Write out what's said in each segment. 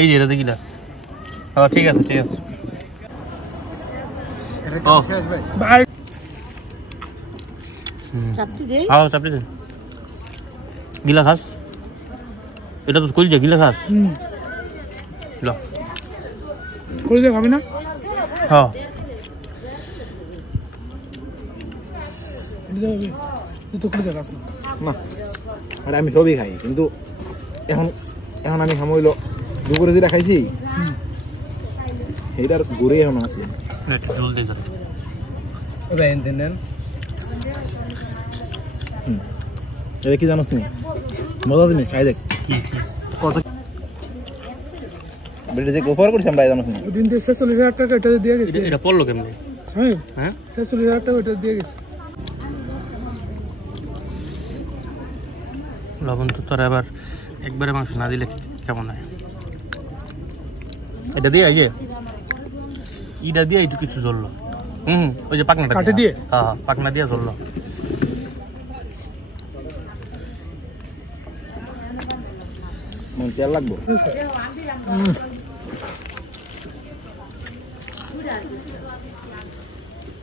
এই যে এটাতে গিলাস। হ্যাঁ ঠিক আছে ঠিক আছে। হ্যাঁ চাপটি দে। গিলা খাস? এটা তো কই যা গিলা খাস? ল কই যা খাবি না? হ্যাঁ তুই তো কই যা খাস না। আরে আমি সবই খাই, কিন্তু এখন এখন আমি খামইলো দুপুরে যেটা খাইছি এইটার ঘুরে এখন আছে। একটু জল দিয়ে ধরে। ওটা এনতেন নেন। এটা কি জানোস নি? মজা জিনিস, খাই দেখ। কত বেটে যে গোফার করছি আমরা, জানোস নি? ওদিন দিয়ে 46,000 টাকা এটা দিয়ে গেছে। এটা পড়লো কেমনে? হ্যাঁ হ্যাঁ 46,000 টাকা এটা দিয়ে গেছে। লবণ তো তোর এবার একবারে মাংস না দিলে কেমন হয়? এটা দিয়ে এই যে ইটা দিয়ে একটু কিছু জ্বললো। ওই যে পাকনাটা কাটে দিয়ে? হ্যাঁ হ্যাঁ পাকনা দিয়ে জ্বললো। তেল লাগবো।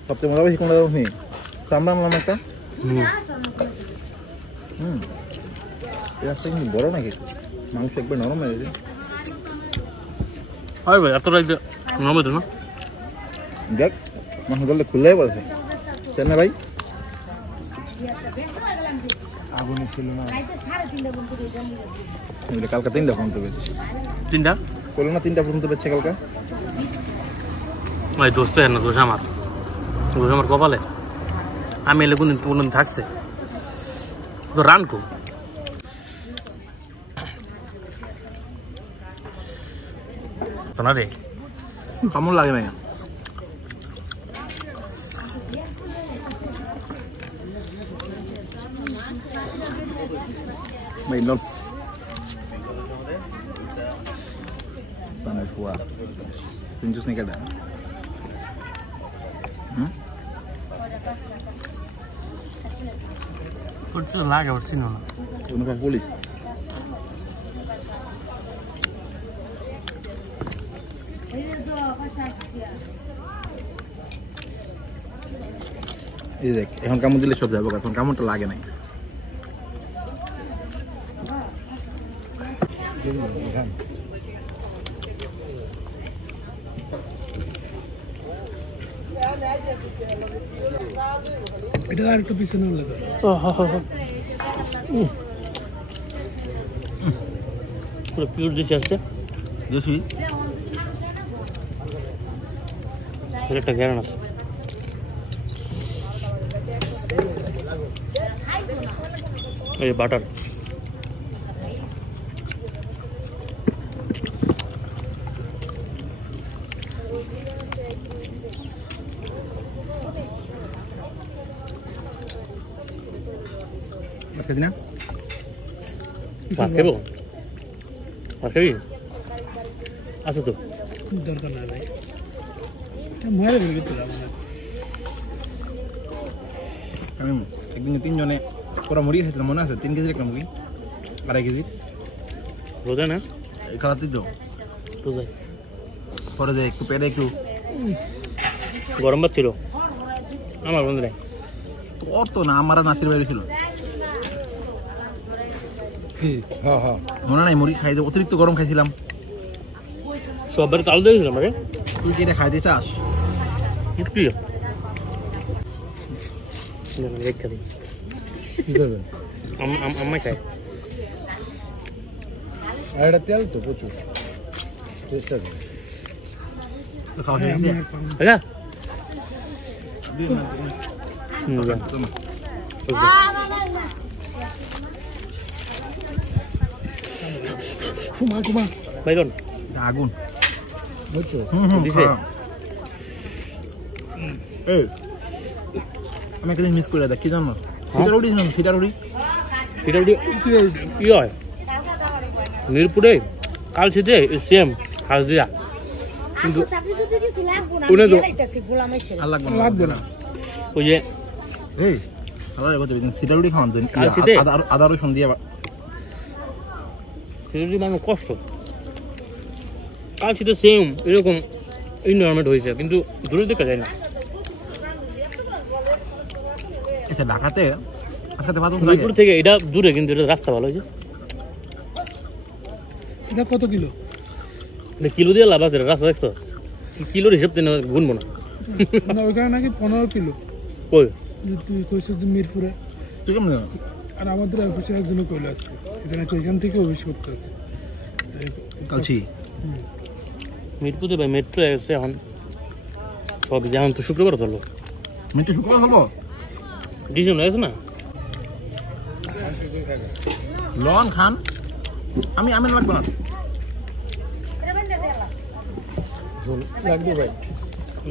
সবচেয়ে মজা বেশি কোনটা জানোস নি? চামড়া আনলাম একটা। এটা কিন্তু বড় নাকি? মাংস একবার নরম হয়ে গেছে। হয় ভাই এতটা নরম হতো না? দেখ মাংস গলে খুললেই পড়েছে। চেন না ভাই? আগুনে ছিল না কালকা 3টা পর্যন্ত বেঁচে। 3টা? বললো না 3টা পর্যন্ত বেঁচে কালকা। ভাই দোষ তো না, দোষ আমার, দোষ আমার কপালে। আমি এলে কোনদিন থাকছে তো রান কো। না রে কেমন লাগে না? Mày luôn Toàn là thua Tin chút này cái đã করতে লাগে আবার চিনো না। Nó còn police এই দেখ এখন কামড় দিলে সব যাবো, এখন কামড়টা লাগে নাই। এটা আর একটু পিছনে লাগে। পুরো পিওর দিচ্ছে আসছে দেখি একটা গ্যারান আছে। এই বাটার না ভাত খাবো? ভাত খাবি? আছে তো দরকার নাই ভাই, মরে গেল। আমি একদিন 3 জনে পুরো মুড়ি খাইছিলাম, মনে আছে? 3 কেজির একটা মুড়ি, 2.5 কেজি। রোজা না খাওয়াতে তো রোজা পরে যে একটু পেটে একটু গরম ভাত ছিল আমার বন্ধু নাই। তোর তো না, আমার নাসির বাইরে ছিল। মনে নাই মুড়ি খাই যে অতিরিক্ত গরম খাইছিলাম। সবার চাল দিয়েছিলাম আরে তুই কি এটা খাইতে চাস? কি করবেন? আমি খাই। আর এটা তেল তো প্রচুর টেস্ট আছে তো খাওয়া হয়ে গেছে। আচ্ছা কুমা বাইরন আগুন বুঝছো? দিছে। এই আমি একটা মিস করে দেখ, কি জানো? সেটা রুটি জানো? সেটা রুটি কি হয় মিরপুরে কাল শীতে সেম হাঁস দিয়া, কিন্তু আর লাগবে না লাগবে না ওই যে এই আলাদা করতে দিন সিটা রুটি খাওয়ান দিন কালচিতে? আদা রসুন দিয়ে সেটা মানে কষ্ট কালচিতে সেম এরকম এনভায়রনমেন্ট হয়েছে কিন্তু দূরে দেখা যায় না আচ্ছা ঢাকাতে ভাত মিরপুর থেকে এটা দূরে কিন্তু এটা রাস্তা ভালো হয়েছে এটা কত কিলো কিলো দিয়ে লাভ আছে রাস্তা দেখছো কিলোর হিসেব তো গুনবো না না ওইখানে নাকি 15 কিলো কই তুই কইছিস যে মিরপুরে তুই কেমন জানো আর আমাদের অফিসে একজন কইলো আজকে এটা নাকি এখান থেকে অফিস করতে আছে কালচি মিরপুরে ভাই মেট্রো এসে এখন সব যেমন তো শুক্রবার চললো মিনিট শুক্রবার হবো ডিসিশন হয়েছে না লন খান আমি লাগবে না লাগবে ভাই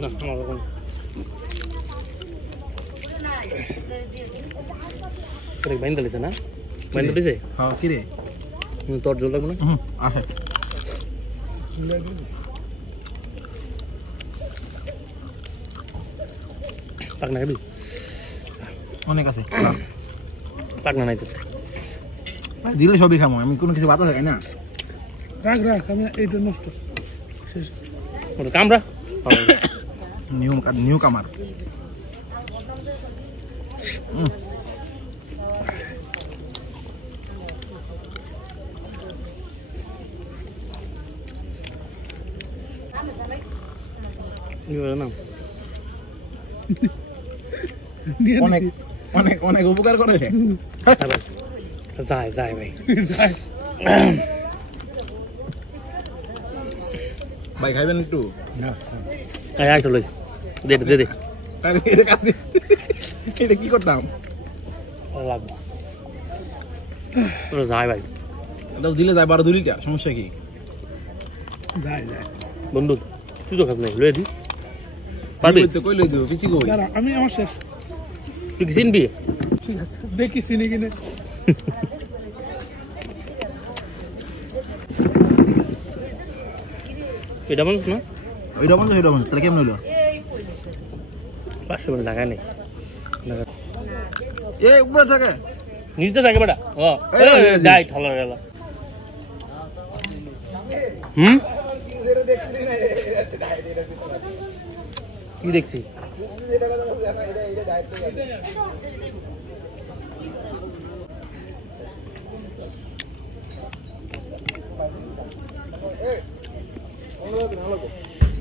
না আমার এখন বাইন্দা লিছে না বাইন্দা লিছে হ্যাঁ কি রে তোর জল লাগবে না আছে পাক না খাবি অনেক আছে পাক না নাই তো দিলে সবই খামো আমি কোনো কিছু বাতা খাই না রাখ আমি এইটা নষ্ট শেষ ওটা কামরা নিউ কামার না অনেক অনেক অনেক উপকার করেছে যায় ভাই ভাই খাইবেন একটু আয় চলো দে এটা কি করতাম লাগবে যায় ভাই এটা দিলে যায় 12 লিটার সমস্যা কি যায় বন্ধু তুই তো খাস নাই লয়ে দি পারবি তো কইলে দিও পিছি কই দাঁড়া আমি আমার শেষ তুই কি চিনবি ঠিক আছে দেখি চিনি কিনে এটা মানুষ না ওইটা বন্ধ তাহলে কেমন হলো 500 টাকা নেই এই উপরে থাকে নিচে থাকে বেটা ও যাই ঠলা গেল কি দেখছি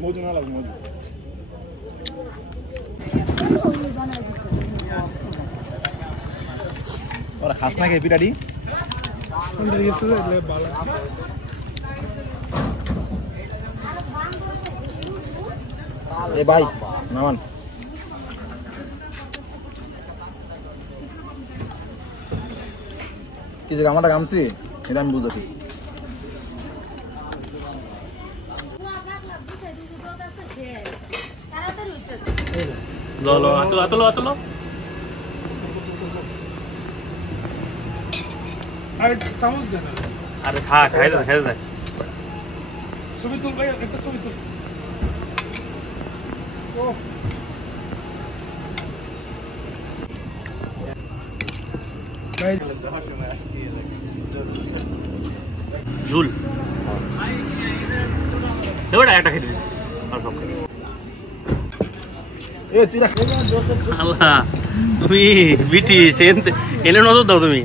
মজু না লাগে মজু ওরা খাস না কে বিরাডি અંદર ગેસ એટલે બાળક এ ভাই নামান কি যে আমারটা গামছি এটা আমি বুঝাছি চলো আতলো আর চামচ দেন আরে খাই দে ছবি তুল ভাই একটা ছবি তুল ও ভাই ঝুল দেবটা একটা খেতে দিস আর সব এ তুই রাখ আল্লাহ তুমি বিটি এলে নজর দাও তুমি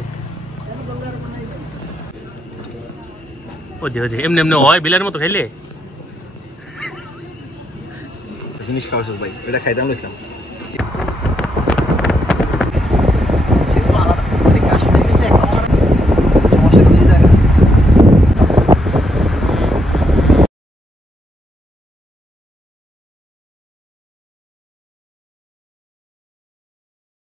ও যে এমনি হয় বিলার মতো খাইলে জিনিস খাওয়াছ ভাই এটা খাইতাম লাগছিলাম